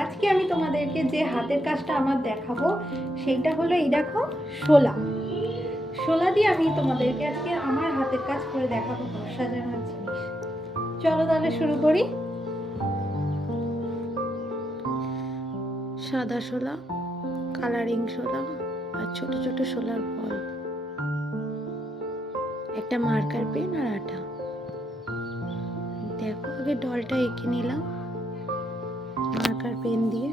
আজকে আমি তোমাদেরকে যে হাতের কাজটা আমার দেখাবো সেইটা হলো এই দেখো শোলা। শোলা দিয়ে আমি তোমাদেরকে আজকে আমার হাতের কাজ করে দেখাবো ঘর সাজানোর জিনিস। চলো তাহলে শুরু করি। সাদা শোলা, কালারিং শোলা আর ছোট ছোট শোলার বল, একটা মার্কার পেন আর আটা। দেখো আগে ডলটা এঁকে নিলাম মার্কার পেন দিয়ে।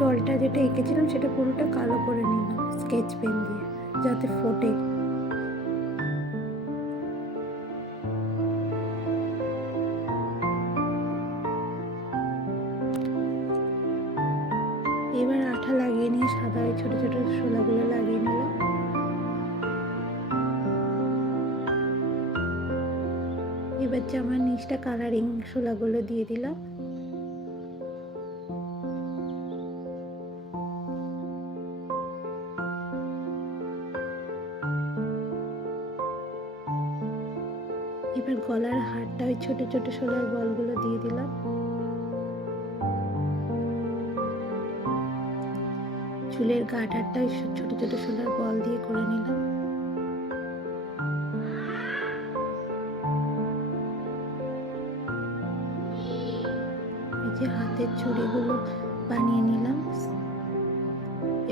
ডলটা যেটা এঁকেছিলাম সেটা পুরোটা কালো করে নিলাম স্কেচ পেন দিয়ে যাতে ফোটে। এবার আঠা লাগিয়ে নিয়ে সাদা ওই ছোট ছোট শোলাগুলো লাগিয়ে নিলাম। এবার জামার নিচটা কালারিং শোলাগুলো দিয়ে দিলাম। এবার গলার হারটা ওই ছোট ছোট শোলার বলগুলো দিয়ে দিলাম। চুলের গাটারটা ওই ছোট ছোট শোলার বল দিয়ে করে নিলাম। এই যে হাতের চুড়িগুলো বানিয়ে নিলাম।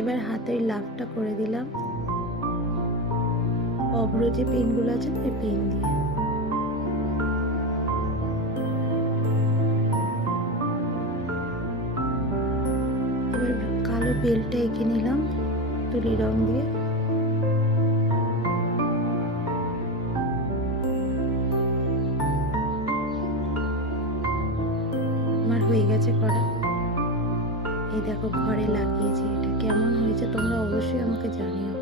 এবার হাতের লাভটা করে দিলাম অভ্র যে পেনগুলো আছে ওই পেন দিয়ে। এবার কালো বেলটা এঁকে নিলাম তুলি রং দিয়ে। আমার হয়ে গেছে করা। এই দেখো ঘরে লাগিয়েছি, এটা কেমন হয়েছে তোমরা অবশ্যই আমাকে জানিও।